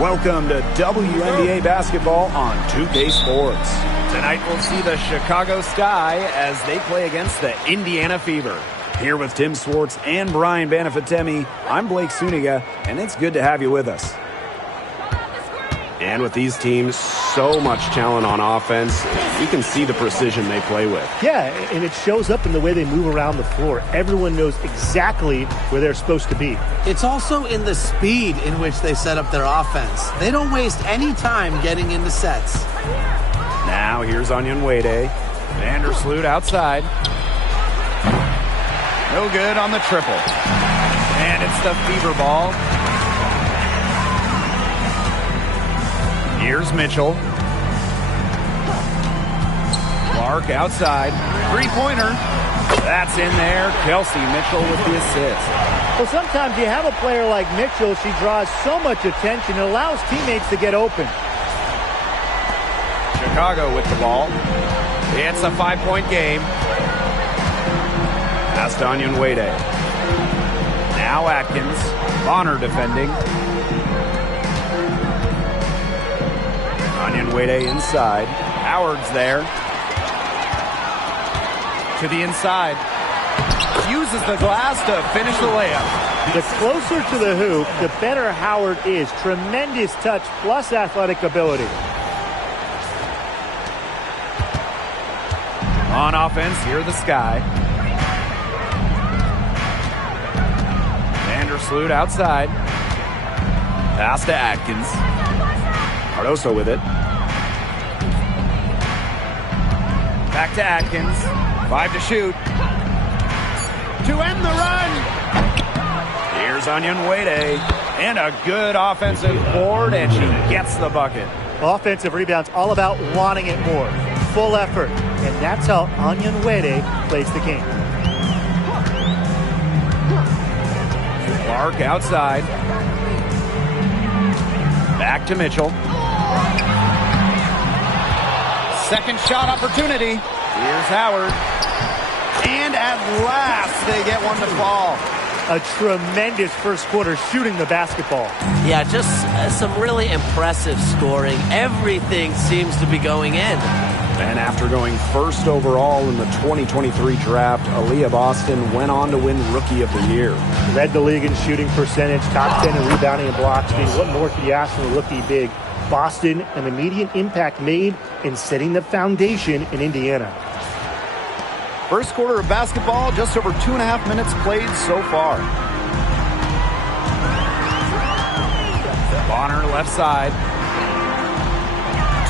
Welcome to WNBA basketball on 2K Sports. Tonight we'll see the Chicago Sky as they play against the Indiana Fever. Here with Tim Swartz and Brian Banafitemi, I'm Blake Suniga, and it's good to have you with us. And with these teams, so much talent on offense, you can see the precision they play with. Yeah, and it shows up in the way they move around the floor. Everyone knows exactly where they're supposed to be. It's also in the speed in which they set up their offense. They don't waste any time getting into sets. Now here's Onyenwere. Vandersloot outside. No good on the triple. And it's the Fever ball. Here's Mitchell. Clark outside. Three-pointer. That's in there. Kelsey Mitchell with the assist. Well, sometimes you have a player like Mitchell. She draws so much attention. It allows teammates to get open. Chicago with the ball. It's a 5-point game. Pass to Onyenwere. Now Atkins. Bonner defending. Onyenwere inside. Howard's there. To the inside. Uses the glass to finish the layup. The closer to the hoop, the better Howard is. Tremendous touch plus athletic ability. On offense, here the Sky. Vandersloot outside. Pass to Atkins. Cardoso with it. Back to Atkins. 5 to shoot. To end the run. Here's Onyenwere. And a good offensive board, and she gets the bucket. Offensive rebounds all about wanting it more. Full effort. And that's how Onyenwere plays the game. Clark outside. Back to Mitchell. Second shot opportunity. Here's Howard. And at last, they get one to fall. A tremendous first quarter shooting the basketball. Yeah, just some really impressive scoring. Everything seems to be going in. And after going first overall in the 2023 draft, Aaliyah Boston went on to win Rookie of the Year. Led the league in shooting percentage, top 10 in rebounding and blocks. I mean, what more could you ask from a rookie big? Boston, an immediate impact made in setting the foundation in Indiana. First quarter of basketball, just over 2.5 minutes played so far. Bonner left side.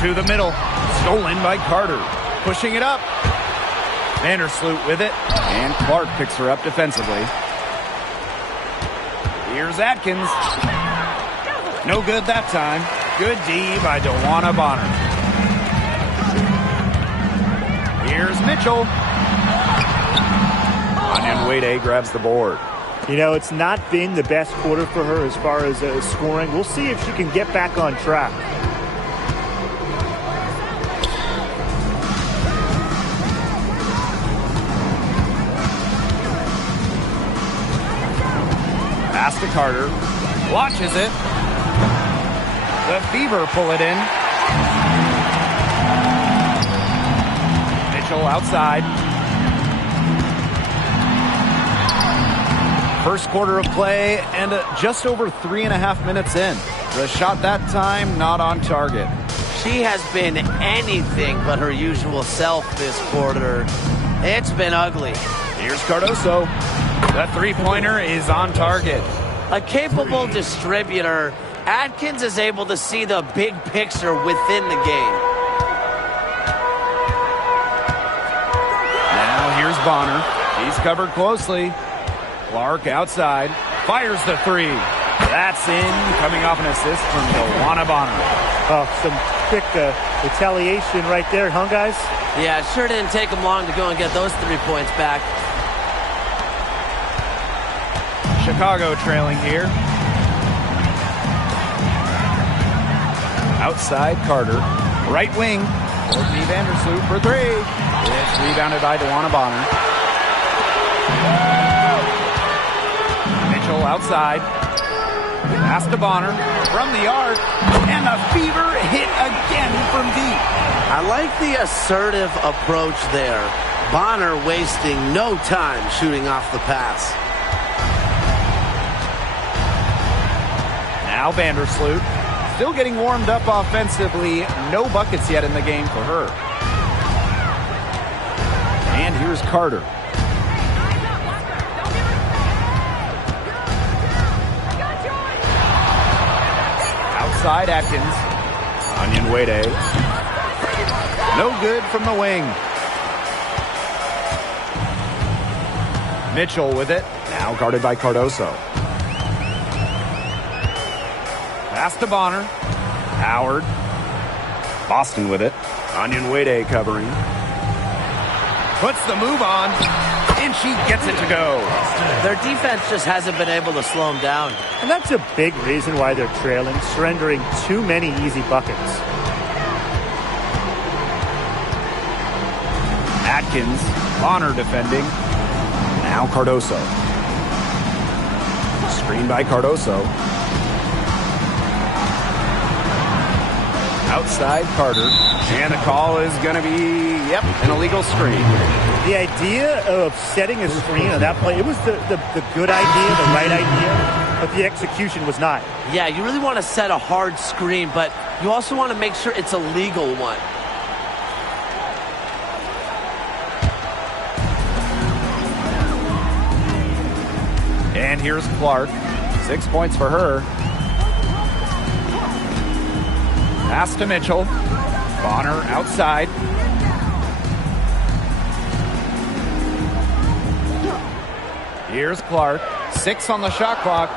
To the middle. Stolen by Carter. Pushing it up. Vandersloot with it. And Clark picks her up defensively. Here's Atkins. No good that time. Good D by DeWanna Bonner. Here's Mitchell. Onyenwere grabs the board. You know, it's not been the best quarter for her as far as scoring. We'll see if she can get back on track. Pass to Carter. Watches it. The Fever pull it in. Mitchell outside. First quarter of play and just over 3.5 minutes in. The shot that time not on target. She has been anything but her usual self this quarter. It's been ugly. Here's Cardoso. The three-pointer is on target. A capable distributor, Atkins is able to see the big picture within the game. Now here's Bonner. He's covered closely. Clark outside. Fires the three. That's in. Coming off an assist from DeWanna Bonner. Oh, some quick retaliation right there, huh, guys? Yeah, it sure didn't take them long to go and get those 3 points back. Chicago trailing here. Outside Carter. Right wing. Courtney Vandersloot for three. It's rebounded by DeWanna Bonner. Mitchell outside. Pass to Bonner from the arc, and the Fever hit again from deep. I like the assertive approach there. Bonner wasting no time shooting off the pass. Now Vandersloot, still getting warmed up offensively. No buckets yet in the game for her. And here's Carter. Outside Atkins. Onion Wade. No good from the wing. Mitchell with it. Now guarded by Cardoso. Pass to Bonner. Howard. Boston with it. Onion Wade covering. Puts the move on, and she gets it to go. Their defense just hasn't been able to slow them down. And that's a big reason why they're trailing, surrendering too many easy buckets. Atkins, Bonner defending. Now Cardoso. Screen by Cardoso. Outside Carter. And the call is going to be, an illegal screen. The idea of setting a screen on that play, it was the good idea, the right idea, but the execution was not. Yeah, you really want to set a hard screen, but you also want to make sure it's a legal one. And here's Clark. 6 points for her. Pass to Mitchell. Bonner outside. Here's Clark. 6 on the shot clock.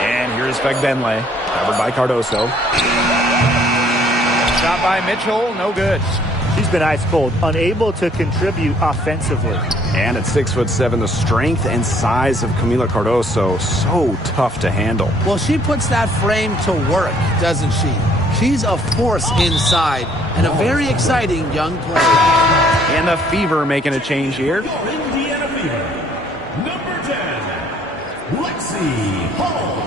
And here's Fagbenle. Covered by Cardoso. Shot by Mitchell. No good. She's been ice cold, unable to contribute offensively. And at 6'7", the strength and size of Camila Cardoso, so tough to handle. Well, she puts that frame to work, doesn't she? She's a force inside and a very exciting young player. And the Fever making a change here. Indiana Fever, number 10, Lexi Hall.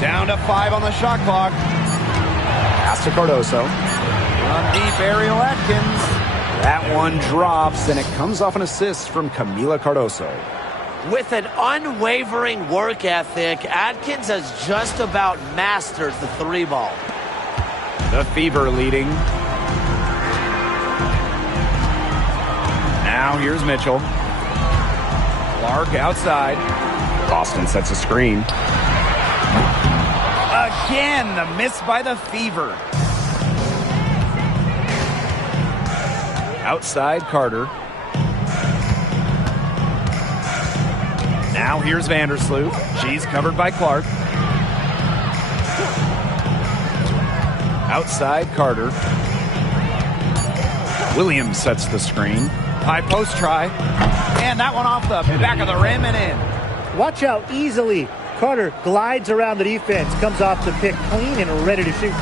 Down to 5 on the shot clock. Pass to Cardoso. Run deep, Ariel Atkins. That one drops, and it comes off an assist from Camila Cardoso. With an unwavering work ethic, Atkins has just about mastered the 3-ball. The Fever leading. Now here's Mitchell. Clark outside. Boston sets a screen. Again, the miss by the Fever. Outside Carter. Now here's Vandersloot. She's covered by Clark. Outside Carter. Williams sets the screen. High post try. And that one off the back of the rim and in. Watch out easily. Carter glides around the defense, comes off the pick clean and ready to shoot.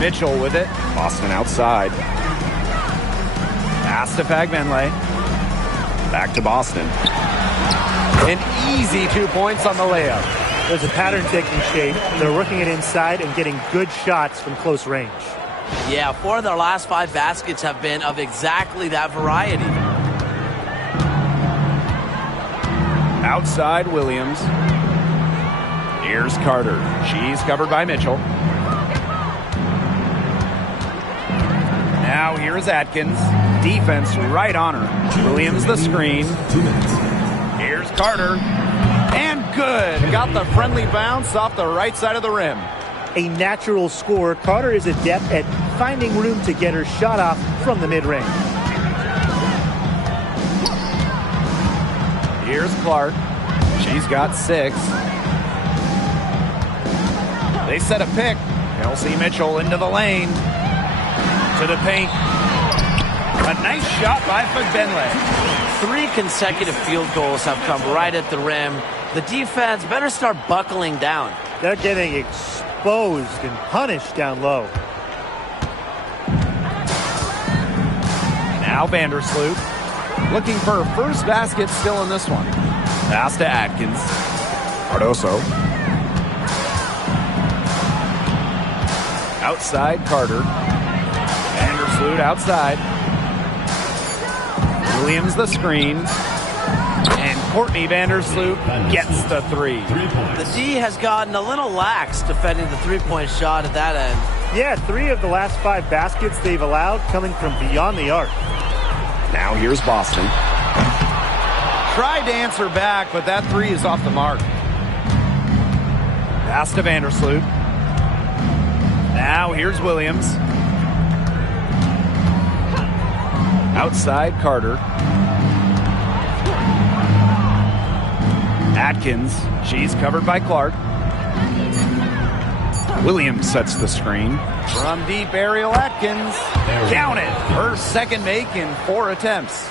Mitchell with it. Boston outside. Pass to Fagbenle. Back to Boston. An easy 2 points on the layup. There's a pattern taking shape. They're working it inside and getting good shots from close range. Yeah, 4 of their last 5 baskets have been of exactly that variety. Outside Williams. Here's Carter. She's covered by Mitchell. Now here's Atkins. Defense right on her. Williams the screen. Here's Carter. And good. Got the friendly bounce off the right side of the rim. A natural scorer, Carter is adept at finding room to get her shot off from the mid-range. Here's Clark. She's got 6. They set a pick. Kelsey Mitchell into the lane. To the paint. A nice shot by Fagbenle. 3 consecutive field goals have come right at the rim. The defense better start buckling down. They're getting exposed exposed and punished down low. Now Vandersloot looking for a first basket still in this one. Pass to Atkins. Cardoso. Outside Carter. Vandersloot outside. Williams the screen. And Courtney Vandersloot gets the three. The D has gotten a little lax defending the three-point shot at that end. Yeah, 3 of the last 5 baskets they've allowed coming from beyond the arc. Now here's Boston. Tried to answer back, but that three is off the mark. Pass to Vandersloot. Now here's Williams. Outside Carter. Atkins. She's covered by Clark. Williams sets the screen. From deep, Ariel Atkins. Count it. Her second make in 4 attempts.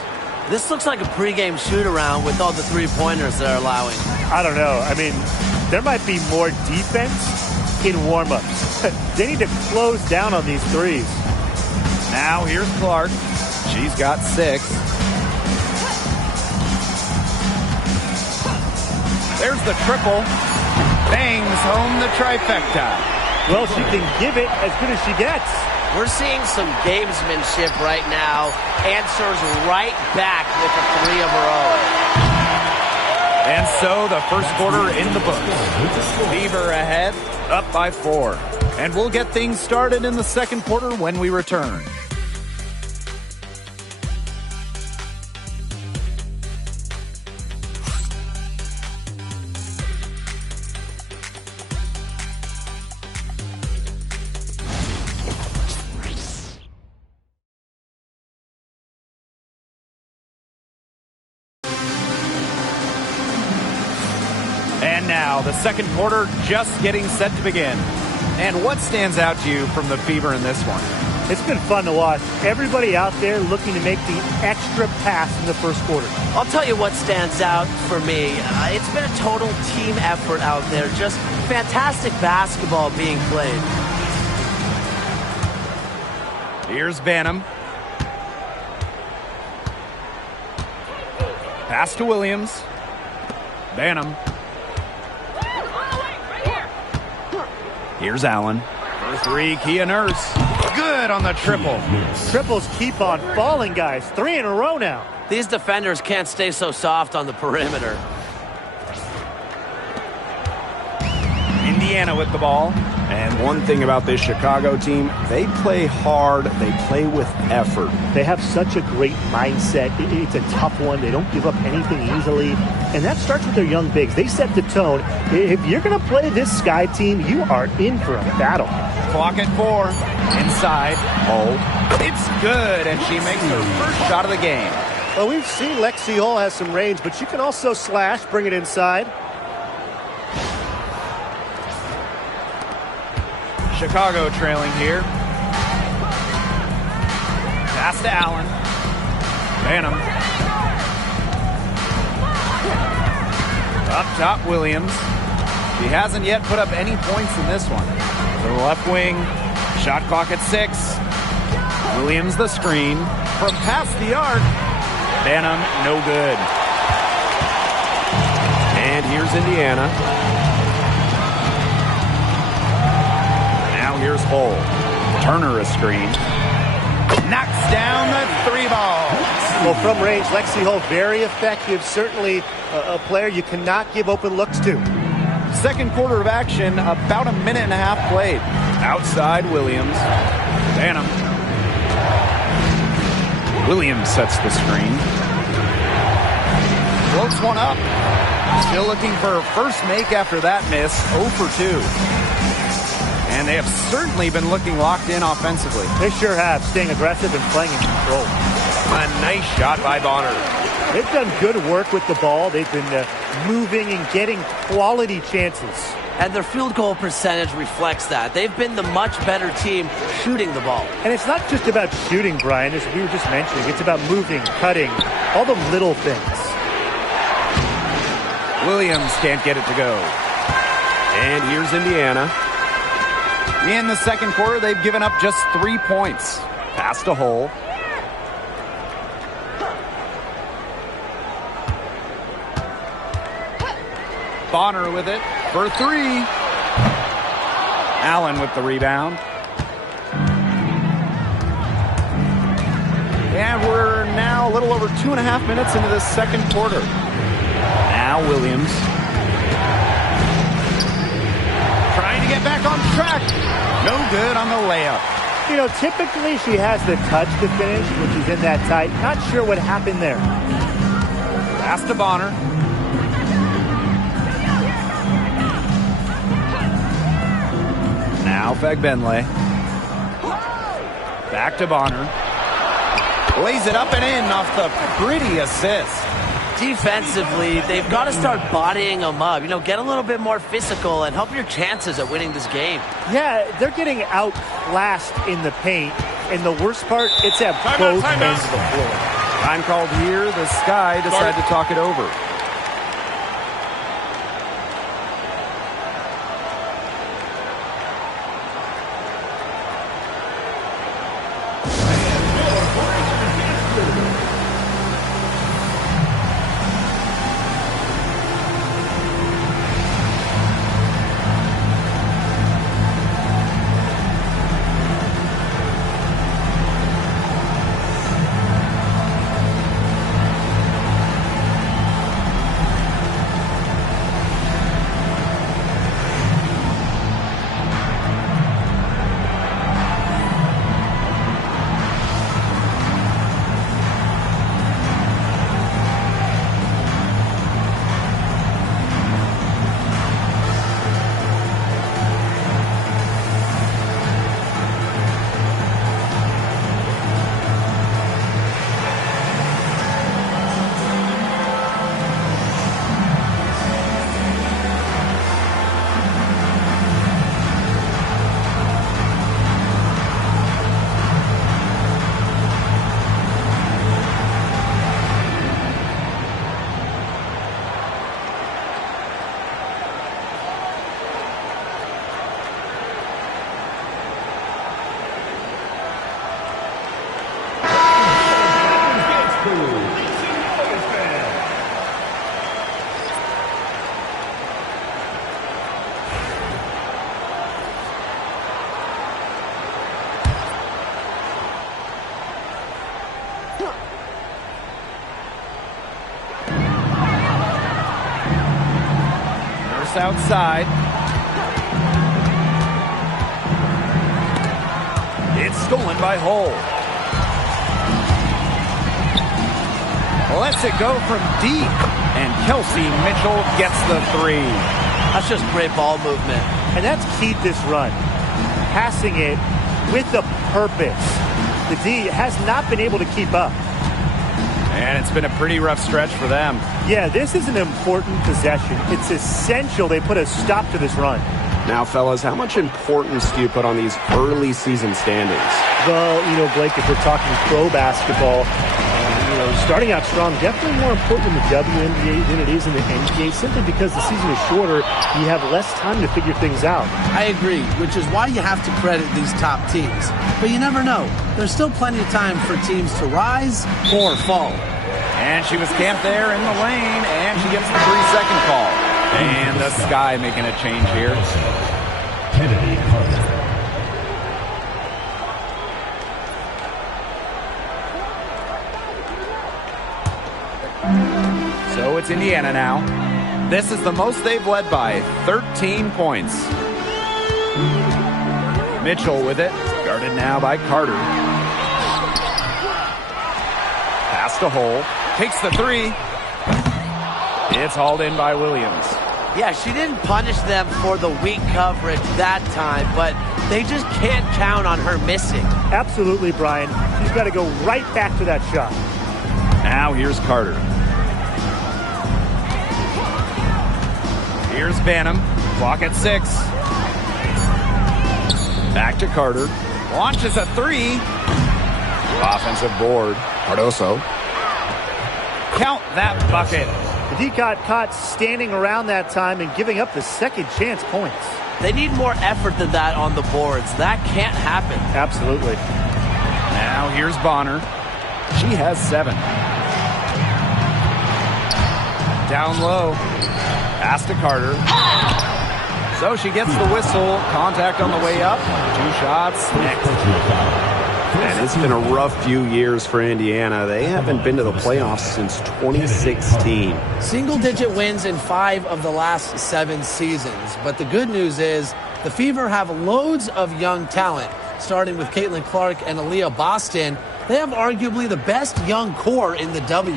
This looks like a pregame shoot-around with all the three-pointers they're allowing. I don't know. I mean, there might be more defense in warm-ups. They need to close down on these threes. Now here's Clark. She's got 6. There's the triple. Bangs home the trifecta. Well, she can give it as good as she gets. We're seeing some gamesmanship right now. Answers right back with a 3 of her own. And so the first quarter in the books. Fever ahead, up by 4. And we'll get things started in the second quarter when we return. And now, the second quarter just getting set to begin. And what stands out to you from the Fever in this one? It's been fun to watch. Everybody out there looking to make the extra pass in the first quarter. I'll tell you what stands out for me. It's been a total team effort out there. Just fantastic basketball being played. Here's Banham. Pass to Williams. Banham. Here's Allen. For 3, Kia Nurse. Good on the triple. Triples keep on falling, guys. 3 in a row now. These defenders can't stay so soft on the perimeter. Indiana with the ball. And one thing about this Chicago team, they play hard, they play with effort. They have such a great mindset. It's a tough one. They don't give up anything easily. And that starts with their young bigs. They set the tone. If you're going to play this Sky team, you are in for a battle. Clock at 4. Inside. Hold. It's good, and she makes her first shot of the game. Well, we've seen Lexi Hull has some range, but she can also slash, bring it inside. Chicago trailing here. Pass to Allen. Banham. Up top, Williams. She hasn't yet put up any points in this one. To the left wing. Shot clock at 6. Williams the screen. From past the arc. Banham, no good. And here's Indiana. Here's Hull. Turner a screen. Knocks down the 3 ball. Well, from range, Lexi Hull, very effective. Certainly a player you cannot give open looks to. Second quarter of action, about a minute and a half played. Outside, Williams. Banham. Williams sets the screen. Floats one up. Still looking for her first make after that miss. 0 for 2. And they have certainly been looking locked in offensively. They sure have, staying aggressive and playing in control. A nice shot by Bonner. They've done good work with the ball. They've been moving and getting quality chances. And their field goal percentage reflects that. They've been the much better team shooting the ball. And it's not just about shooting, Brian, as we were just mentioning. It's about moving, cutting, all the little things. Williams can't get it to go. And here's Indiana. In the second quarter, they've given up just 3 points. Pass to Hull. Bonner with it for 3. Allen with the rebound. And we're now a little over 2.5 minutes into the second quarter. Now Williams. Trying to get back on track. No good on the layup. You know, typically she has the touch to finish, which is in that tight. Not sure what happened there. Pass to Bonner. Now Fagbenle. Back to Bonner. Lays it up and in off the pretty assist. Defensively, they've got to start bodying them up. You know, get a little bit more physical and help your chances at winning this game. Yeah, they're getting outclassed in the paint. And the worst part, it's at both ends of the floor. Time called here. The Sky decide to talk it over. Outside. It's stolen by Hull. Lets it go from deep. And Kelsey Mitchell gets the 3. That's just great ball movement. And that's keyed this run. Passing it with a purpose. The D has not been able to keep up. And it's been a pretty rough stretch for them. Yeah, this is an important possession. It's essential they put a stop to this run. Now, fellas, how much importance do you put on these early season standings? Well, you know, Blake, if we're talking pro basketball, starting out strong, definitely more important in the WNBA than it is in the NBA, simply because the season is shorter. You have less time to figure things out. I agree, which is why you have to credit these top teams. But you never know. There's still plenty of time for teams to rise or fall. And she was camped there in the lane, and she gets the 3-second call. And the Sky making a change here. Kennedy Carter. So it's Indiana now. This is the most they've led by 13 points. Mitchell with it. Guarded now by Carter. Pass to Hull. Takes the 3. It's hauled in by Williams. Yeah, she didn't punish them for the weak coverage that time, but they just can't count on her missing. Absolutely, Brian. She's got to go right back to that shot. Now here's Carter. Here's Banham. Clock at 6. Back to Carter. Launches a 3. Offensive board. Cardoso. Count that bucket. But he got caught standing around that time and giving up the second chance points. They need more effort than that on the boards. That can't happen. Absolutely. Now here's Bonner. She has 7. Down low. Pass to Carter. So she gets the whistle. Contact on the way up. 2 shots. Next. And it's been a rough few years for Indiana. They haven't been to the playoffs since 2016. Single-digit wins in 5 of the last 7 seasons. But the good news is the Fever have loads of young talent, starting with Caitlin Clark and Aaliyah Boston. They have arguably the best young core in the W.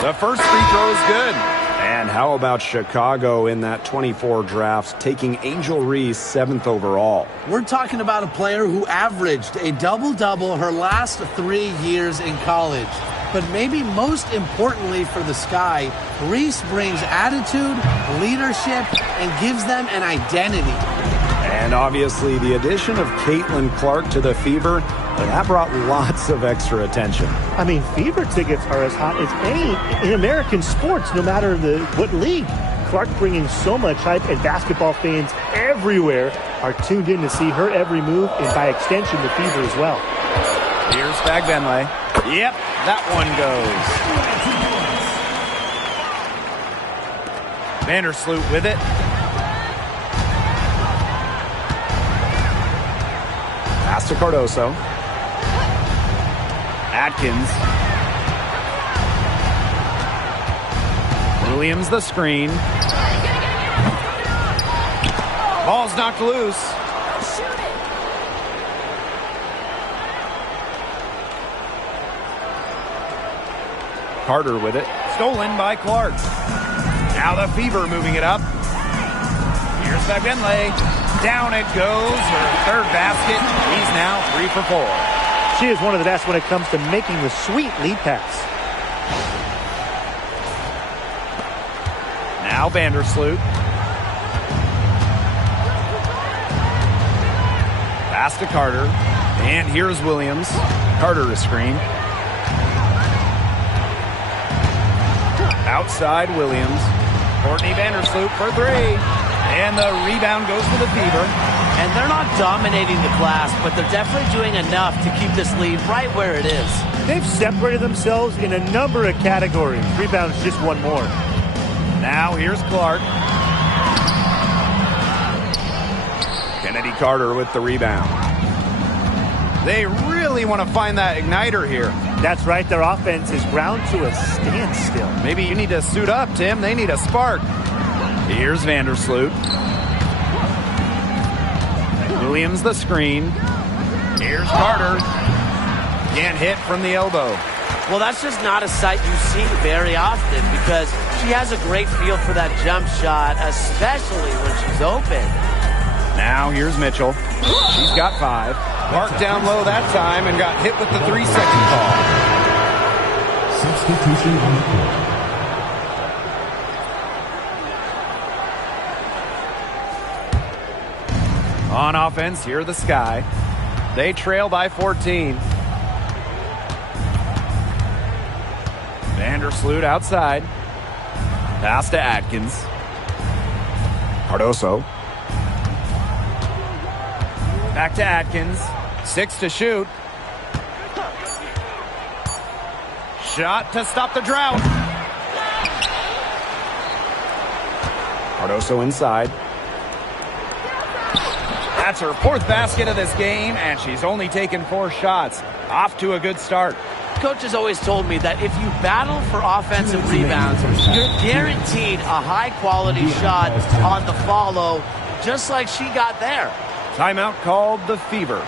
The first free throw is good. And how about Chicago in that 24 draft, taking Angel Reese 7th overall? We're talking about a player who averaged a double-double her last 3 years in college. But maybe most importantly for the Sky, Reese brings attitude, leadership, and gives them an identity. And obviously the addition of Caitlin Clark to the Fever, that brought lots of extra attention. I mean, Fever tickets are as hot as any in American sports, no matter what league. Clark bringing so much hype, and basketball fans everywhere are tuned in to see her every move, and by extension, the Fever as well. Here's Fagbenle. Yep, that one goes. Vandersloot with it. Pass to Cardoso. Atkins. Williams the screen. Ball's knocked loose. Carter with it. Stolen by Clark. Now the Fever moving it up. Here's Fagbenle. Down it goes. Her 3rd basket. He's now 3 for 4. She is one of the best when it comes to making the sweet lead pass. Now Vandersloot. Pass to Carter. And here's Williams. Carter is screened. Outside Williams. Courtney Vandersloot for 3. And the rebound goes to the Fever. And they're not dominating the glass, but they're definitely doing enough to keep this lead right where it is. They've separated themselves in a number of categories. Rebounds just one more. Now here's Clark. Kennedy Carter with the rebound. They really want to find that igniter here. That's right. Their offense is ground to a standstill. Maybe you need to suit up, Tim. They need a spark. Here's Vandersloot. Williams the screen. Here's Carter. Can't hit from the elbow. Well, that's just not a sight you see very often because she has a great feel for that jump shot, especially when she's open. Now here's Mitchell. She's got 5. Marked down low that time and got hit with the 3-second call. Substitution on the court. On offense, here are the Sky. They trail by 14. Vandersloot outside. Pass to Atkins. Cardoso. Back to Atkins. 6 to shoot. Shot to stop the drought. Cardoso inside. That's her 4th basket of this game, and she's only taken 4 shots. Off to a good start. Coach has always told me that if you battle for offensive rebounds, you're guaranteed a high-quality shot on the follow, just like she got there. Timeout called the Fever.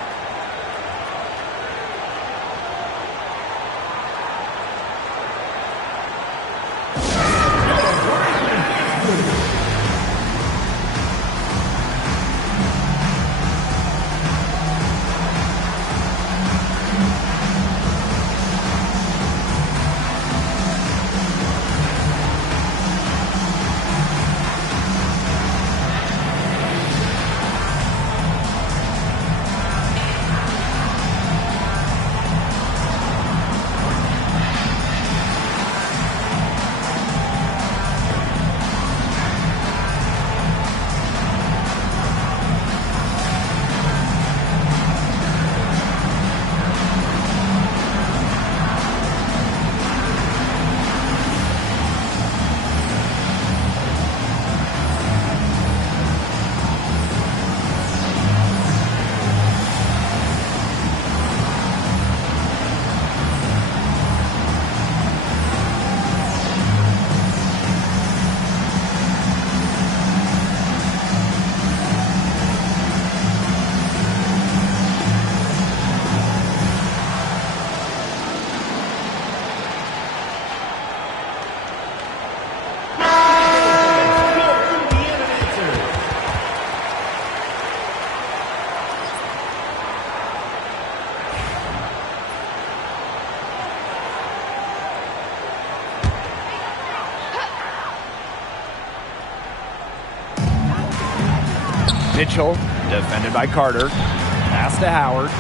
Mitchell, defended by Carter. Pass to Howard.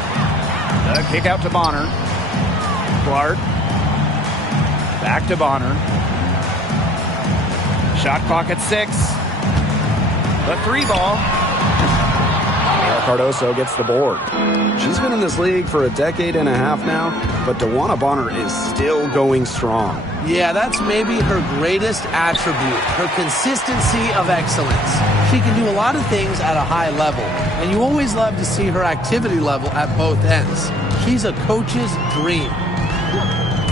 The kick out to Bonner. Clark. Back to Bonner. Shot clock at 6. The 3 ball. Cardoso gets the board. She's been in this league for a decade and a half now, but DeWanna Bonner is still going strong. Yeah, that's maybe her greatest attribute, her consistency of excellence. She can do a lot of things at a high level, and you always love to see her activity level at both ends. She's a coach's dream.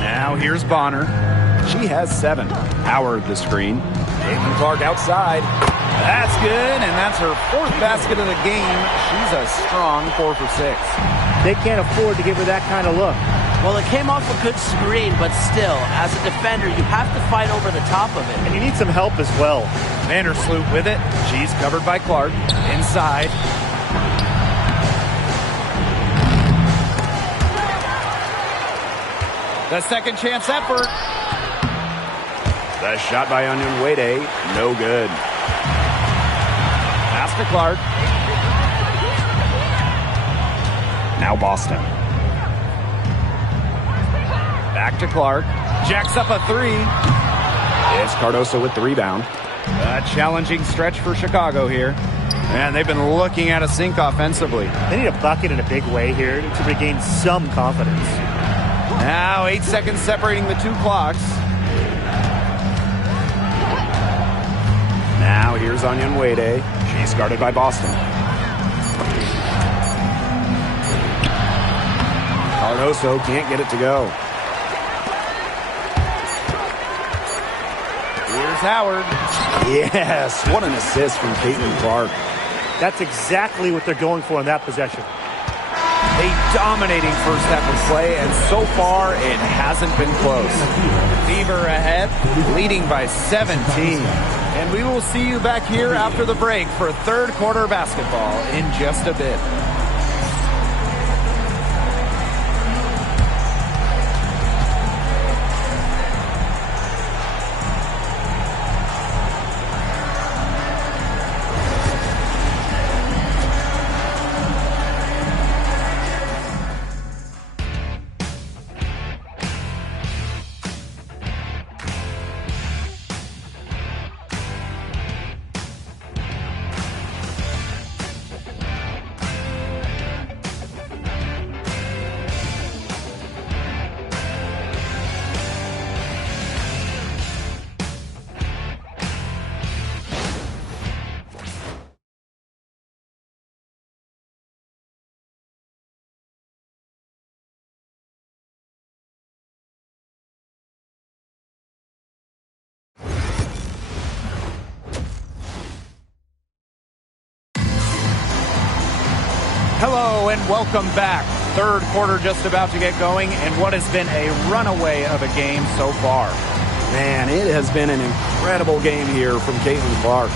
Now here's Bonner. She has 7. Howard the screen. Caitlin Clark outside. That's good, and that's her 4th basket of the game. She's a strong 4 for 6. They can't afford to give her that kind of look. Well, it came off a good screen, but still, as a defender, you have to fight over the top of it. And you need some help as well. Vandersloot with it. She's covered by Clark. Inside. The second chance effort. The shot by Onion Wade, no good. Pass to Clark. Now Boston. Back to Clark. Jacks up a 3. It's Cardoso with the rebound. A challenging stretch for Chicago here. And they've been looking at a sink offensively. They need a bucket in a big way here to regain some confidence. Now 8 seconds separating the 2 clocks. Now here's Onion Wade. She's guarded by Boston. Cardoso can't get it to go. Here's Howard. Yes, what an assist from Caitlin Clark. That's exactly what they're going for in that possession. A dominating first half of play, and so far it hasn't been close. Fever ahead, leading by 17. And we will see you back here after the break for third quarter basketball in just a bit. Hello and welcome back. Third quarter just about to get going, and what has been a runaway of a game so far. Man, it has been an incredible game here from Caitlin Clark.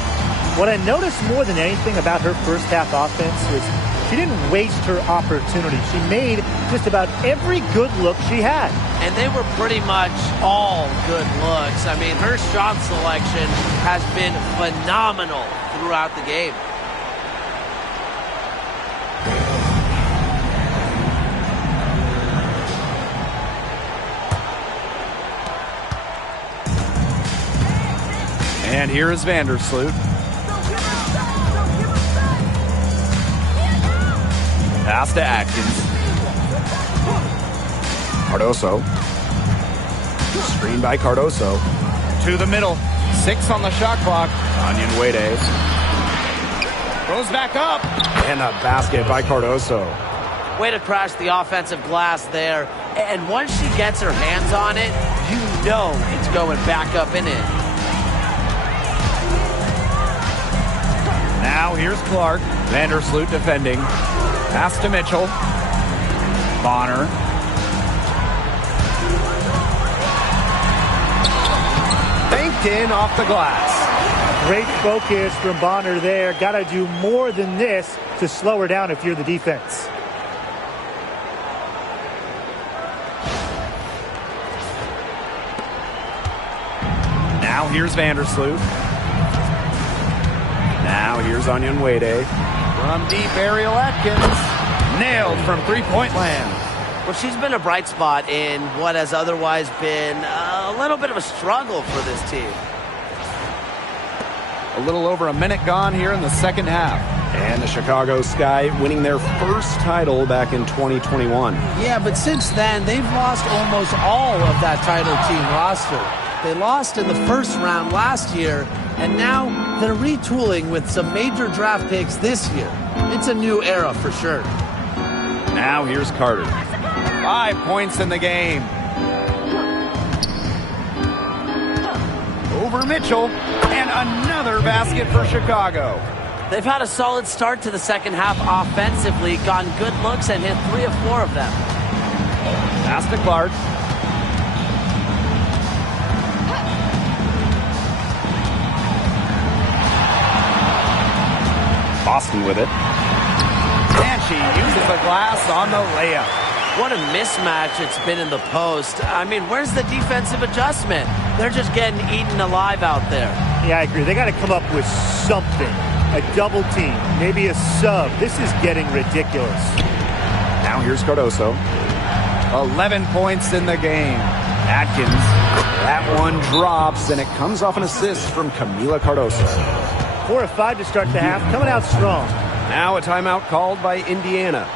What I noticed more than anything about her first half offense was she didn't waste her opportunity. She made just about every good look she had. And they were pretty much all good looks. I mean, her shot selection has been phenomenal throughout the game. And here is Vandersloot. Pass to Atkins. Cardoso. Screen by Cardoso. To the middle. 6 on the shot clock. Onion Wade. Goes back up. And a basket by Cardoso. Way to crash the offensive glass there. And once she gets her hands on it, you know it's going back up and in. Now here's Clark. Vandersloot defending. Pass to Mitchell. Bonner. Banked in off the glass. Great focus from Bonner there. Got to do more than this to slow her down if you're the defense. Now here's Vandersloot. Now here's Onion Wade. From deep, Ariel Atkins. Nailed from three-point land. Well, she's been a bright spot in what has otherwise been a little bit of a struggle for this team. A little over a minute gone here in the second half. And the Chicago Sky winning their first title back in 2021. Yeah, but since then, they've lost almost all of that title team roster. They lost in the first round last year, and now they're retooling with some major draft picks this year. It's a new era for sure. Now here's Carter. 5 points in the game. Over Mitchell, and another basket for Chicago. They've had a solid start to the second half offensively, gotten good looks, and hit 3 of 4 of them. Pass to Clark. Boston with it. And she uses the glass on the layup. What a mismatch it's been in the post. I mean, where's the defensive adjustment? They're just getting eaten alive out there. Yeah, I agree. They got to come up with something. A double team, maybe a sub. This is getting ridiculous. Now here's Cardoso. 11 points in the game. Atkins, that one drops, and it comes off an assist from Camila Cardoso. 4 of 5 to start the half, coming out strong. Now a timeout called by Indiana.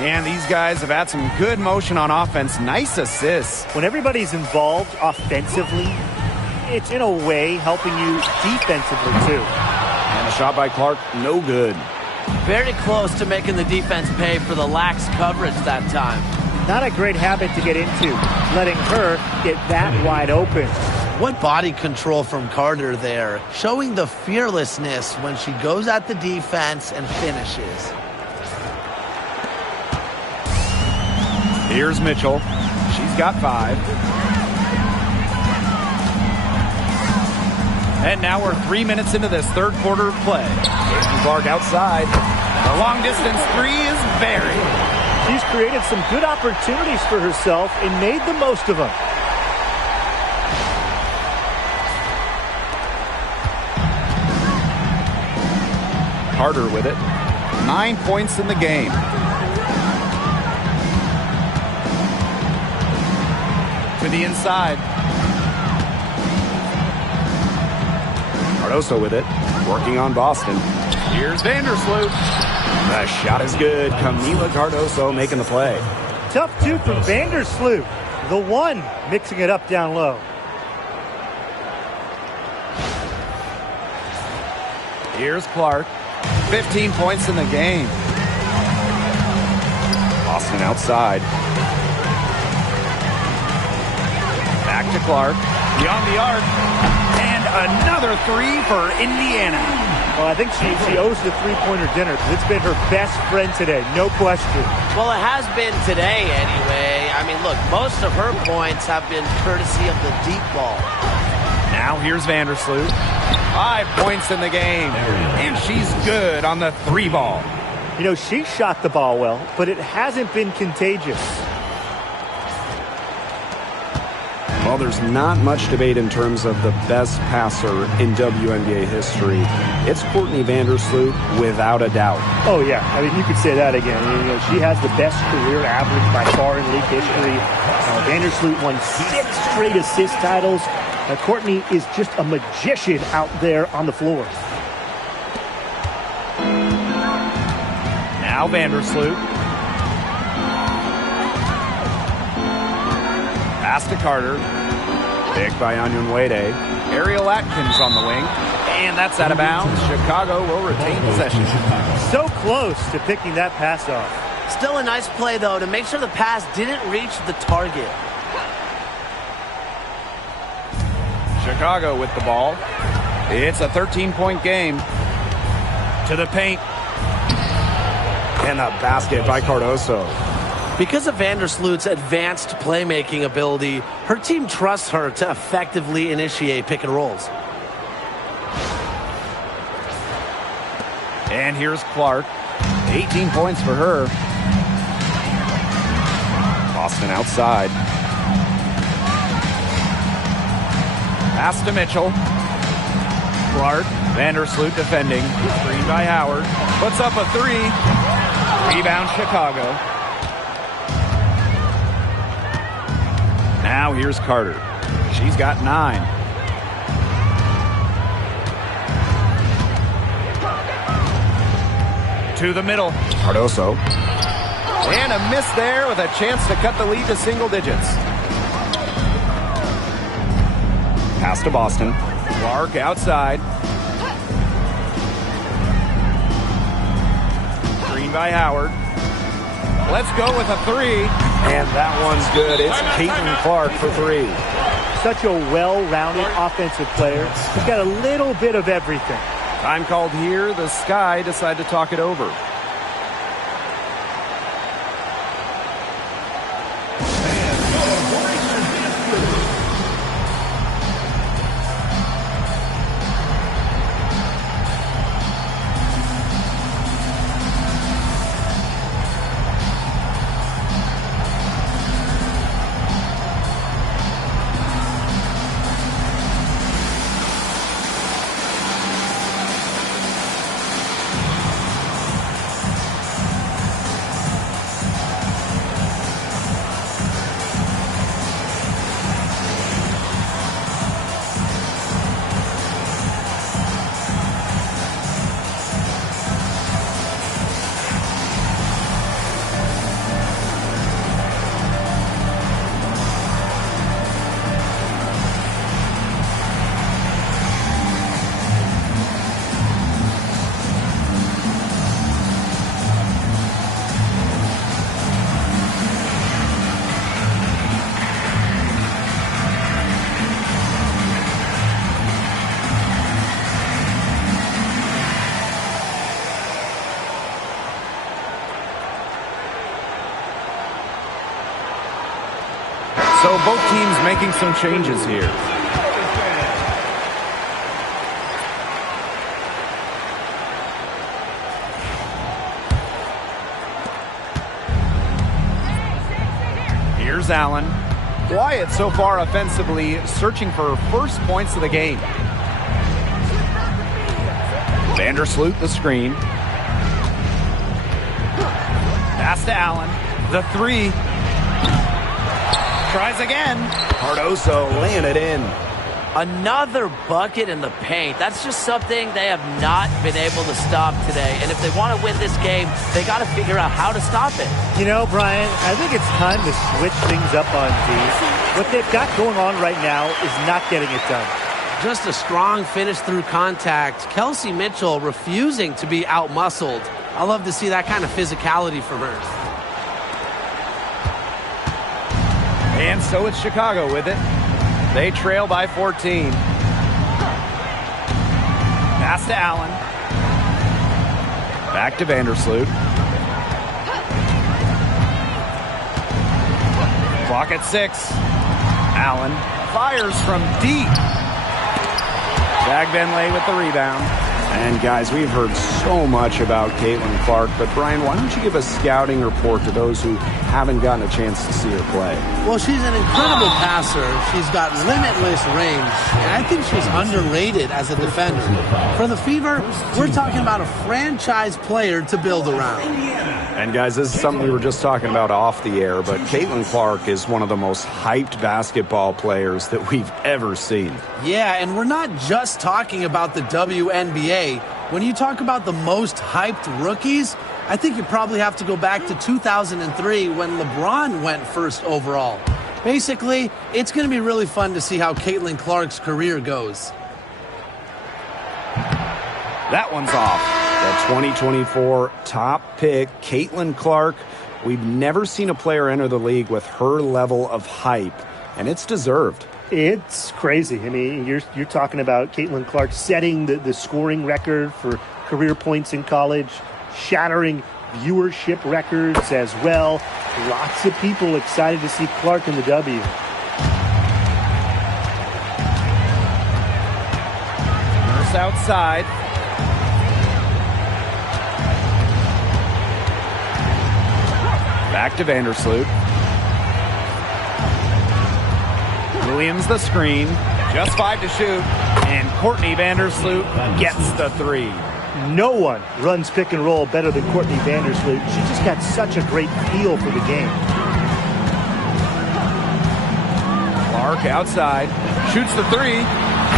And these guys have had some good motion on offense. Nice assists. When everybody's involved offensively, it's in a way helping you defensively too. And a shot by Clark, no good. Very close to making the defense pay for the lax coverage that time. Not a great habit to get into, letting her get that wide open. What body control from Carter there, showing the fearlessness when she goes at the defense and finishes. Here's Mitchell. She's got 5. And now we're 3 minutes into this third quarter of play. Clark outside. The long distance 3 is buried. She's created some good opportunities for herself and made the most of them. Carter with it. 9 points in the game. To the inside. Cardoso with it. Working on Boston. Here's Vandersloot. The shot is good. Camila Cardoso making the play. Tough 2 from Vandersloot. The 1 mixing it up down low. Here's Clark. 15 points in the game. Boston outside. Back to Clark. Beyond the arc. And another 3 for Indiana. Well, I think she owes the three-pointer dinner because it's been her best friend today, no question. Well, it has been today anyway. I mean, look, most of her points have been courtesy of the deep ball. Now here's Vandersloot. 5 points in the game. And she's good on the 3 ball. You know, she shot the ball well, but it hasn't been contagious. Well, there's not much debate in terms of the best passer in WNBA history. It's Courtney Vandersloot without a doubt. Oh, yeah. I mean, you could say that again. You know, she has the best career average by far in league history. Vandersloot won 6 straight assist titles. Courtney is just a magician out there on the floor. Now Vandersloot. Pass to Carter. Picked by Onyenwere. Ariel Atkins on the wing. And that's out of bounds. Chicago will retain possession. So close to picking that pass off. Still a nice play, though, to make sure the pass didn't reach the target. Chicago with the ball. It's a 13-point game. To the paint. And a basket by Cardoso. Because of Vandersloot's advanced playmaking ability, her team trusts her to effectively initiate pick and rolls. And here's Clark. 18 points for her. Boston outside. Pass to Mitchell. Clark. Vandersloot defending. Screen by Howard. Puts up a 3. Rebound Chicago. Now here's Carter. She's got 9. To the middle. Cardoso. And a miss there with a chance to cut the lead to single digits. Pass to Boston. Clark outside. Screen by Howard. Let's go with a 3. And that one's good. It's Caitlin Clark for 3. Such a well-rounded offensive player. He's got a little bit of everything. Time called here. The Sky decide to talk it over. So both teams making some changes here. Here's Allen. Quiet so far offensively, searching for her first points of the game. Vandersloot the screen. Pass to Allen. The 3. Tries again. Cardoso laying it in. Another bucket in the paint. That's just something they have not been able to stop today. And if they want to win this game, they got to figure out how to stop it. You know, Brian, I think it's time to switch things up on D. What they've got going on right now is not getting it done. Just a strong finish through contact. Kelsey Mitchell refusing to be out-muscled. I love to see that kind of physicality from her. And so it's Chicago with it. They trail by 14. Pass to Allen. Back to Vandersloot. Clock at 6. Allen fires from deep. Fagbenle with the rebound. And guys, we've heard so much about Caitlin Clark, but Brian, why don't you give a scouting report to those who haven't gotten a chance to see her play? Well, she's an incredible passer. She's got limitless range, and I think she's underrated as a defender. For the Fever, we're talking about a franchise player to build around. And guys, this is something we were just talking about off the air, but Caitlin Clark is one of the most hyped basketball players that we've ever seen. Yeah, and we're not just talking about the WNBA. When you talk about the most hyped rookies, I think you probably have to go back to 2003 when LeBron went first overall. Basically, it's going to be really fun to see how Caitlin Clark's career goes. That one's off. The 2024 top pick, Caitlin Clark. We've never seen a player enter the league with her level of hype, and it's deserved. It's crazy. I mean, you're talking about Caitlin Clark setting the scoring record for career points in college, shattering viewership records as well. Lots of people excited to see Clark in the W. Nurse outside. Back to Vandersloot. Williams the screen. Just 5 to shoot. And Courtney Vandersloot gets the 3. No one runs pick and roll better than Courtney Vandersloot. She just got such a great feel for the game. Clark outside. Shoots the 3.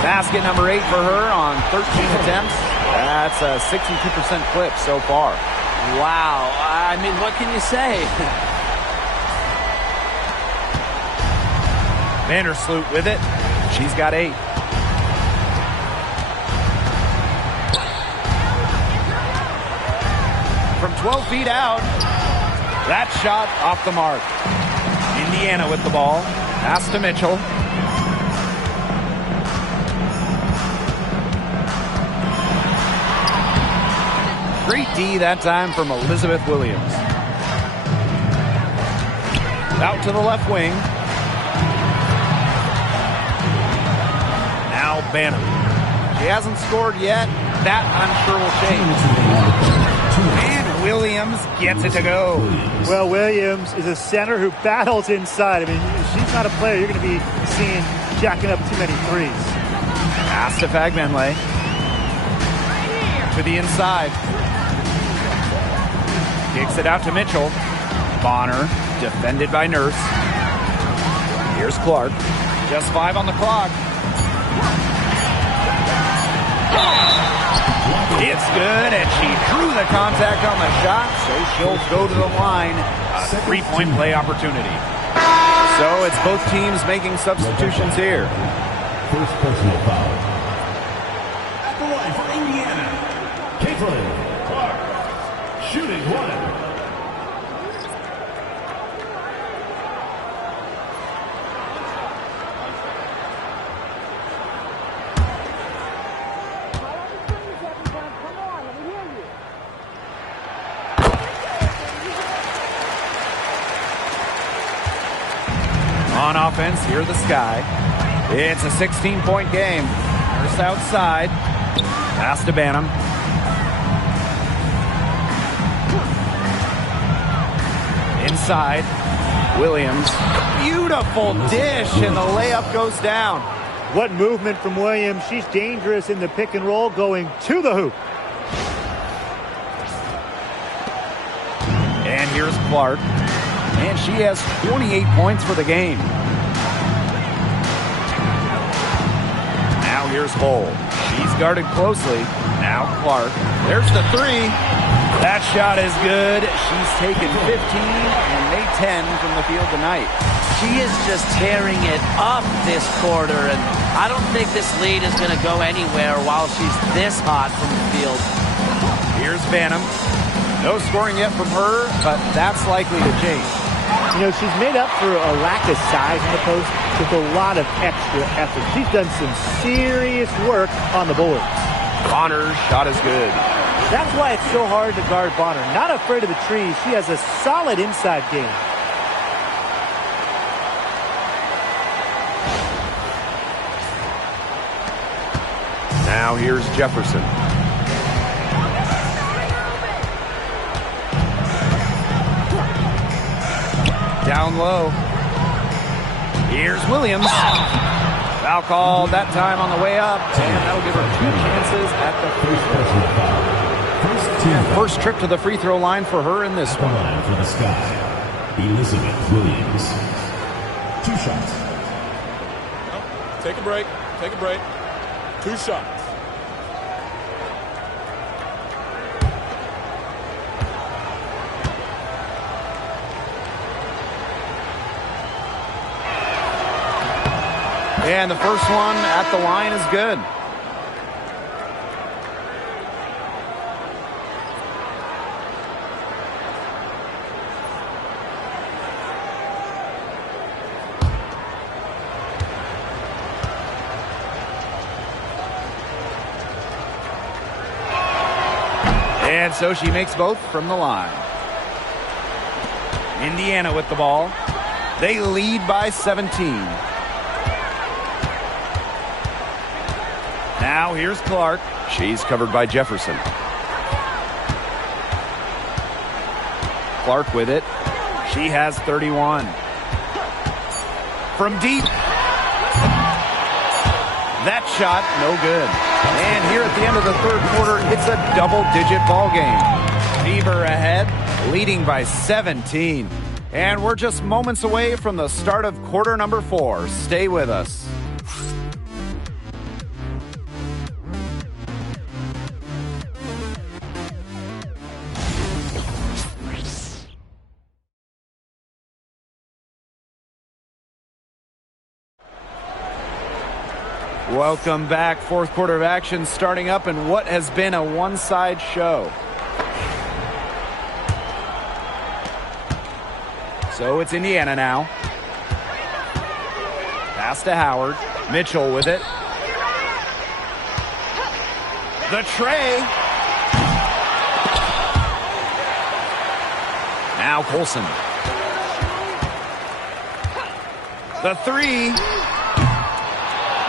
Basket number 8 for her on 13 attempts. That's a 62% clip so far. Wow. I mean, what can you say? Vandersloot with it. She's got 8. From 12 feet out. That shot off the mark. Indiana with the ball. Pass to Mitchell. Great D that time from Elizabeth Williams. Out to the left wing. Now Banham. She hasn't scored yet. That I'm sure will change. And Williams gets it to go. Well, Williams is a center who battles inside. I mean, she's not a player you're going to be seeing jacking up too many threes. Pass to Fagbenle. To the inside. Kicks it out to Mitchell. Bonner, defended by Nurse. Here's Clark. Just 5 on the clock. It's good, and she drew the contact on the shot, so she'll go to the line. A 3-point play opportunity. So it's both teams making substitutions here. First personal foul. At the line for Indiana, Caitlin Clark, shooting 1. On offense, here are the Sky. It's a 16-point game. Nurse outside. Pass to Banham. Inside. Williams. Beautiful dish, and the layup goes down. What movement from Williams. She's dangerous in the pick and roll, going to the hoop. And here's Clark. And she has 28 points for the game. Now here's Hull. She's guarded closely. Now Clark. There's the 3. That shot is good. She's taken 15 and made 10 from the field tonight. She is just tearing it up this quarter, and I don't think this lead is going to go anywhere while she's this hot from the field. Here's Banham. No scoring yet from her, but that's likely to change. You know, she's made up for a lack of size in the post with a lot of extra effort. She's done some serious work on the boards. Bonner's shot is good. That's why it's so hard to guard Bonner. Not afraid of the trees. She has a solid inside game. Now here's Jefferson. Down low. Here's Williams. Foul called that time on the way up, and that'll give her 2 chances at the free throw. First trip to the free throw line for her in this one. For the Sky, Elizabeth Williams. 2 shots. Take a break. Take a break. 2 shots. And the first one at the line is good. And so she makes both from the line. Indiana with the ball. They lead by 17. Now here's Clark. She's covered by Jefferson. Clark with it. She has 31. From deep. That shot, no good. And here at the end of the third quarter, it's a double-digit ball game. Fever ahead, leading by 17. And we're just moments away from the start of quarter number 4. Stay with us. Welcome back. Fourth quarter of action starting up in what has been a one-side show. So it's Indiana now. Pass to Howard. Mitchell with it. The tray. Now Colson. The 3.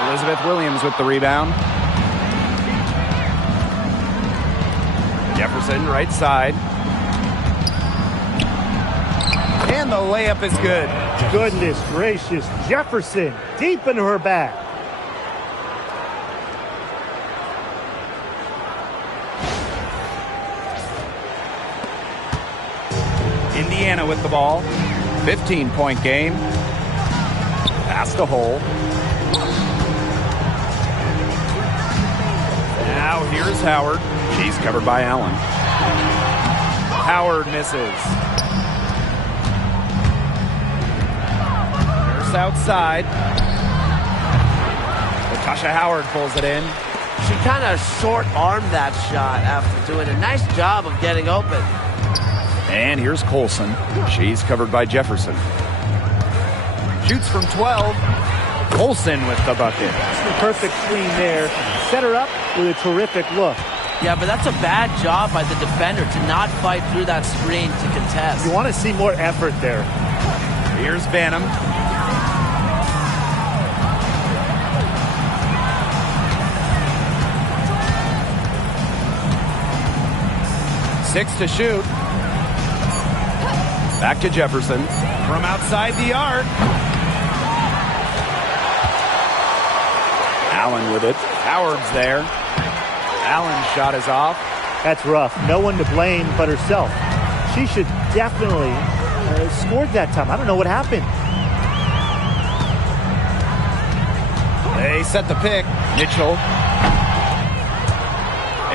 Elizabeth Williams with the rebound. Jefferson, right side. And the layup is good. Goodness gracious. Jefferson deep into her back. Indiana with the ball. 15-point game. Pass to Hole. Now here's Howard. She's covered by Allen. Howard misses. Nurse outside. Latasha Howard pulls it in. She kind of short-armed that shot after doing a nice job of getting open. And here's Colson. She's covered by Jefferson. Shoots from 12. Colson with the bucket. Perfect screen there. Set her up with a terrific look. Yeah, but that's a bad job by the defender to not fight through that screen to contest. You want to see more effort there. Here's Banham. Six to shoot. Back to Jefferson. From outside the arc. Allen with it. Howard's there. Allen's shot is off. That's rough. No one to blame but herself. She should definitely scored that time. I don't know what happened. They set the pick. Mitchell.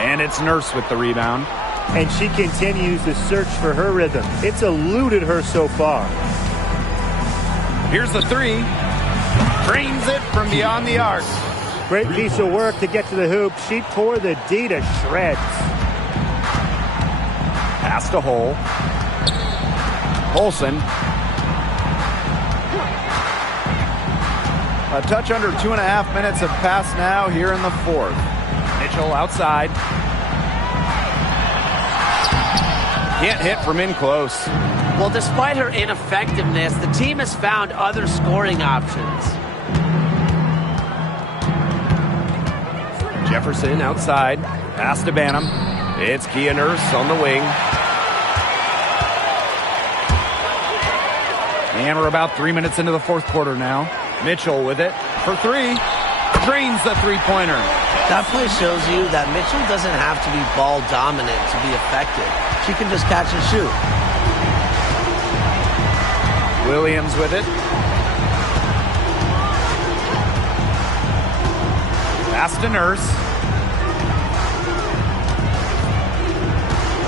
And it's Nurse with the rebound. And she continues to search for her rhythm. It's eluded her so far. Here's the 3. Drains it from beyond the arc. Great piece of work to get to the hoop. She tore the D to shreds. Pass to Hole. Colson. A touch under 2.5 minutes have passed now here in the fourth. Mitchell outside. Can't hit from in close. Well, despite her ineffectiveness, the team has found other scoring options. Jefferson outside. Pass to Banham. It's Kia Nurse on the wing. And we're about 3 minutes into the fourth quarter now. Mitchell with it for three. Drains the three-pointer. That play shows you that Mitchell doesn't have to be ball dominant to be effective. She can just catch and shoot. Williams with it. Pass to Nurse.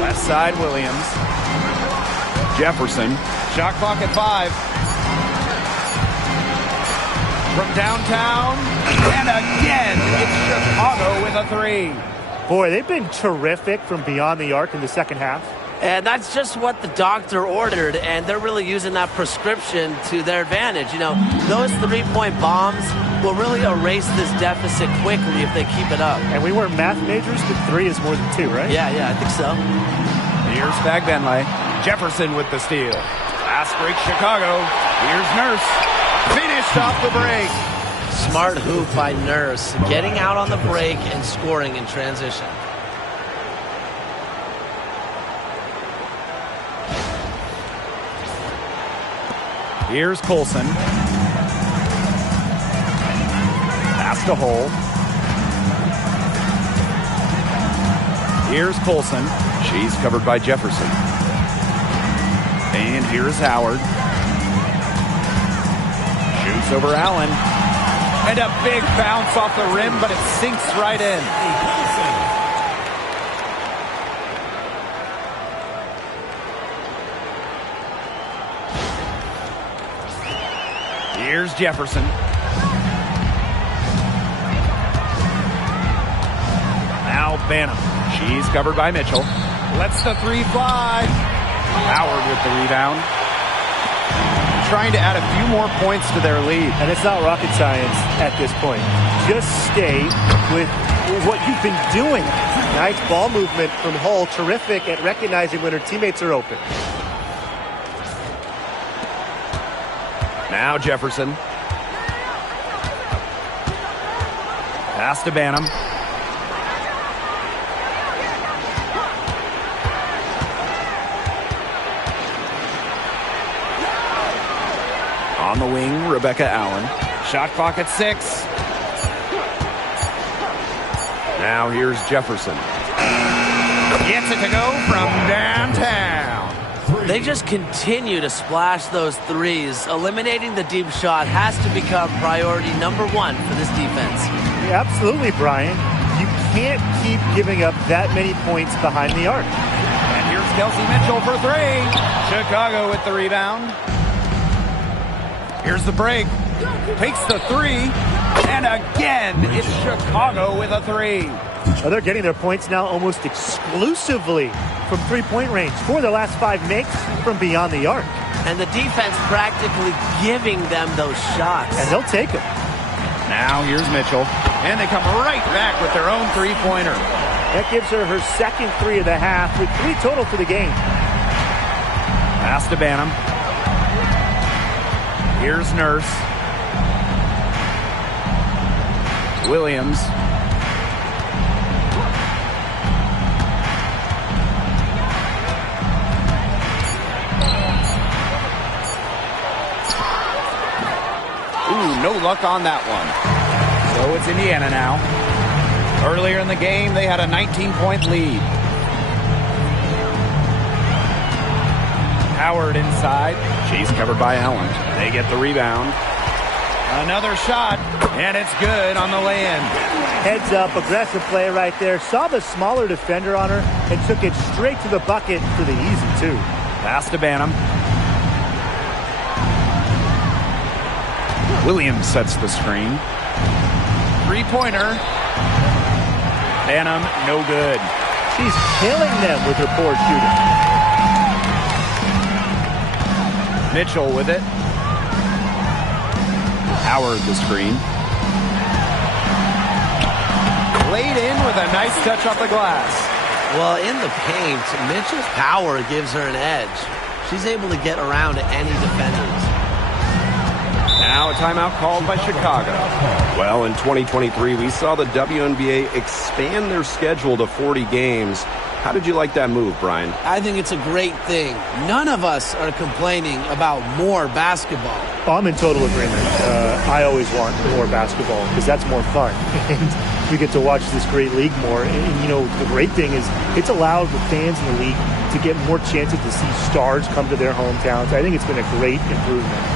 Left side, Williams. Jefferson. Shot clock at 5. From downtown, and again, it's Chicago with a 3. Boy, they've been terrific from beyond the arc in the second half. And that's just what the doctor ordered, and they're really using that prescription to their advantage. You know, those three-point bombs will really erase this deficit quickly if they keep it up. And we weren't math majors, but 3 is more than 2, right? Yeah, I think so. Here's Fagbenley. Jefferson with the steal. Fast break Chicago. Here's Nurse. Finished off the break. Smart hoop by Nurse, getting out on the break and scoring in transition. Here's Colson. Pass to Hole. Here's Colson. She's covered by Jefferson. And here's Howard. Shoots over Allen. And a big bounce off the rim, but it sinks right in. Here's Jefferson. Now Banham. She's covered by Mitchell. Lets the 3 fly. Howard with the rebound. Trying to add a few more points to their lead. And it's not rocket science at this point. Just stay with what you've been doing. Nice ball movement from Hull. Terrific at recognizing when her teammates are open. Now Jefferson. Pass to Banham. On the wing, Rebecca Allen. Shot clock at 6. Now here's Jefferson. Gets it to go from downtown. They just continue to splash those threes. Eliminating the deep shot has to become priority number 1 for this defense. Yeah, absolutely, Brian. You can't keep giving up that many points behind the arc. And here's Kelsey Mitchell for 3. Chicago with the rebound. Here's the break. Takes the 3. And again, it's Chicago with a 3. Well, they're getting their points now almost exclusively from three-point range. 4 of their last 5 makes from beyond the arc. And the defense practically giving them those shots. And they'll take them. Now here's Mitchell. And they come right back with their own three-pointer. That gives her her second 3 of the half with 3 total for the game. Pass to Banham. Here's Nurse. Williams. Ooh, no luck on that one. So it's Indiana now. Earlier in the game, they had a 19-point lead. Howard inside. She's covered by Allen. They get the rebound. Another shot, and it's good on the lay-in. Heads up, aggressive play right there. Saw the smaller defender on her and took it straight to the bucket for the easy 2. Pass to Banham. Williams sets the screen. Three-pointer. Banham, no good. She's killing them with her poor shooting. Mitchell with it. Howard the screen. Laid in with a nice touch off the glass. Well, in the paint, Mitchell's power gives her an edge. She's able to get around any defenders. Now a timeout called by Chicago. Well, in 2023, we saw the WNBA expand their schedule to 40 games. How did you like that move, Brian? I think it's a great thing. None of us are complaining about more basketball. I'm in total agreement. I always want more basketball because that's more fun. And we get to watch this great league more. And, you know, the great thing is it's allowed the fans in the league to get more chances to see stars come to their hometowns. I think it's been a great improvement.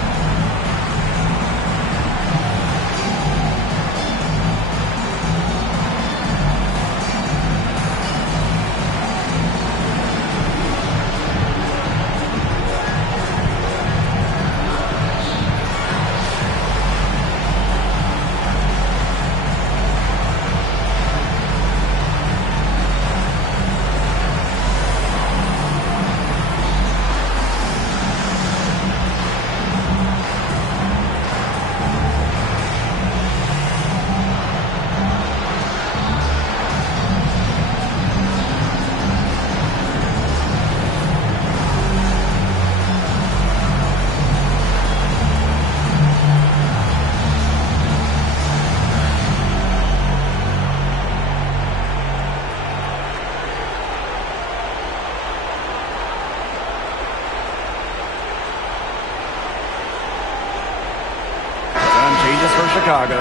For Chicago.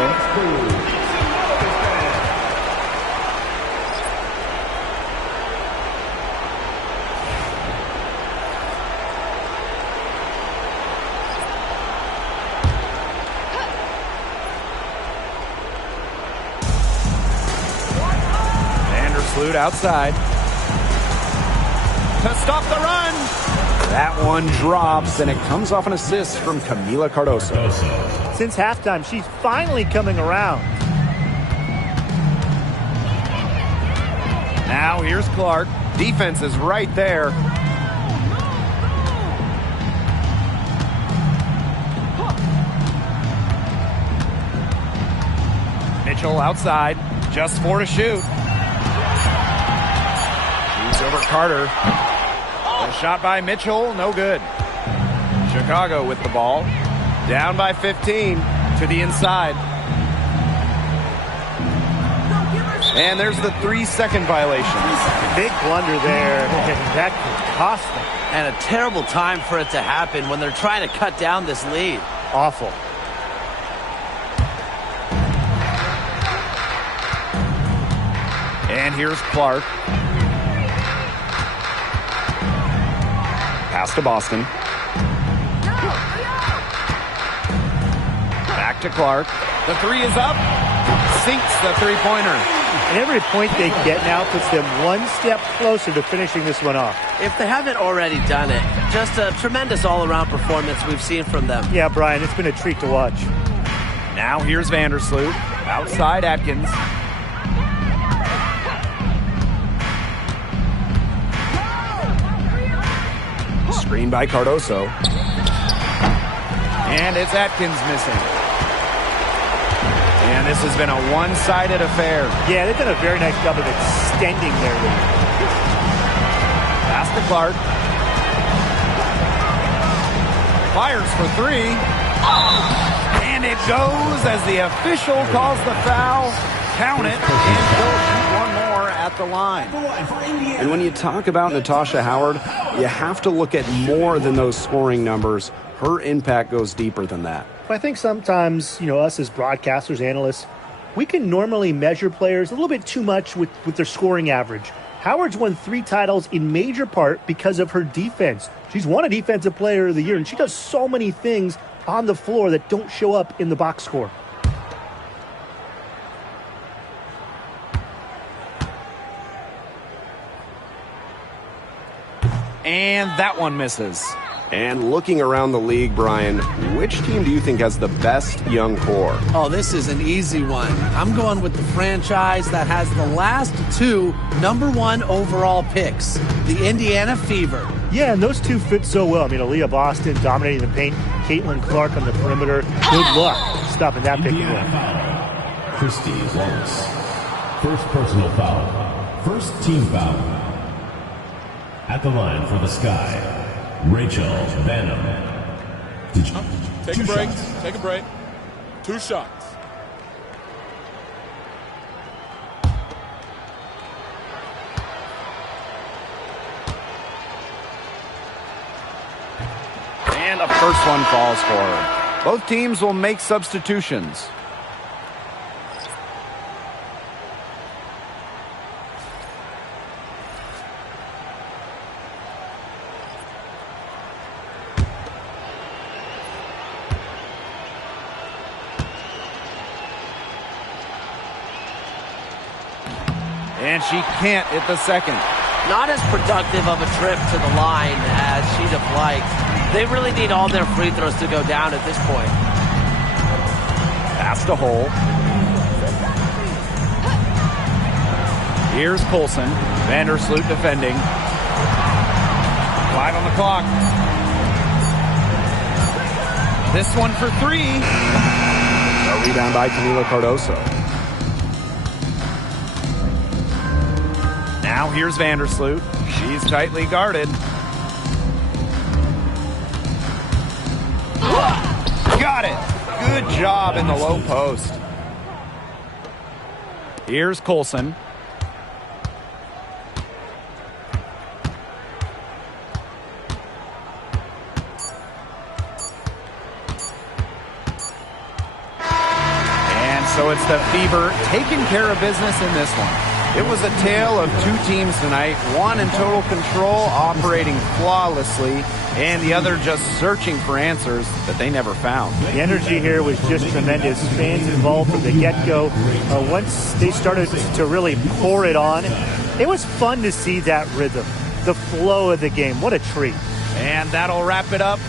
Vandersloot outside. To stop the run. That one drops, and it comes off an assist from Camila Cardoso. Since halftime, she's finally coming around. Now here's Clark. Defense is right there. Mitchell outside. Just 4 to shoot. Shoots over Carter. A shot by Mitchell, no good. Chicago with the ball. Down by 15 to the inside. And there's the 3-second violation. Big blunder there. That could cost them. And a terrible time for it to happen when they're trying to cut down this lead. Awful. And here's Clark. Pass to Boston. Back to Clark. The 3 is up. Sinks the three-pointer. And every point they get now puts them one step closer to finishing this one off. If they haven't already done it, just a tremendous all-around performance we've seen from them. Yeah, Brian, it's been a treat to watch. Now here's Vandersloot. Outside Atkins. Screen by Cardoso. And it's Atkins missing. And this has been a one-sided affair. Yeah, they've done a very nice job of extending their lead. Pass to Clark. Fires for 3. And it goes as the official calls the foul. Count it. And he'll shoot one more at the line. And when you talk about Natasha Howard, you have to look at more than those scoring numbers. Her impact goes deeper than that. I think sometimes, us as broadcasters, analysts, we can normally measure players a little bit too much with their scoring average. Howard's won 3 titles in major part because of her defense. She's won a Defensive Player of the Year, and she does so many things on the floor that don't show up in the box score. And that one misses. And looking around the league, Brian, which team do you think has the best young core? Oh, this is an easy one. I'm going with the franchise that has the last 2 #1 overall picks, the Indiana Fever. Yeah, and those 2 fit so well. I mean, Aaliyah Boston dominating the paint, Caitlin Clark on the perimeter. Good luck stopping that pick and roll. Christy Wallace. First personal foul. First team foul. At the line for the Sky, Rachel Banham. Take a break. Take a break. 2 shots. And the first one falls for her. Both teams will make substitutions. And she can't hit the second. Not as productive of a trip to the line as she'd have liked. They really need all their free throws to go down at this point. Pass to Hole. Here's Colson. Vandersloot defending. 5 on the clock. This one for 3. A rebound by Camila Cardoso. Now here's Vandersloot. She's tightly guarded. Got it. Good job in the low post. Here's Colson. And so it's the Fever taking care of business in this one. It was a tale of 2 teams tonight, one in total control, operating flawlessly, and the other just searching for answers that they never found. The energy here was just tremendous. Fans involved from the get-go. Once they started to really pour it on, it was fun to see that rhythm, the flow of the game. What a treat. And that'll wrap it up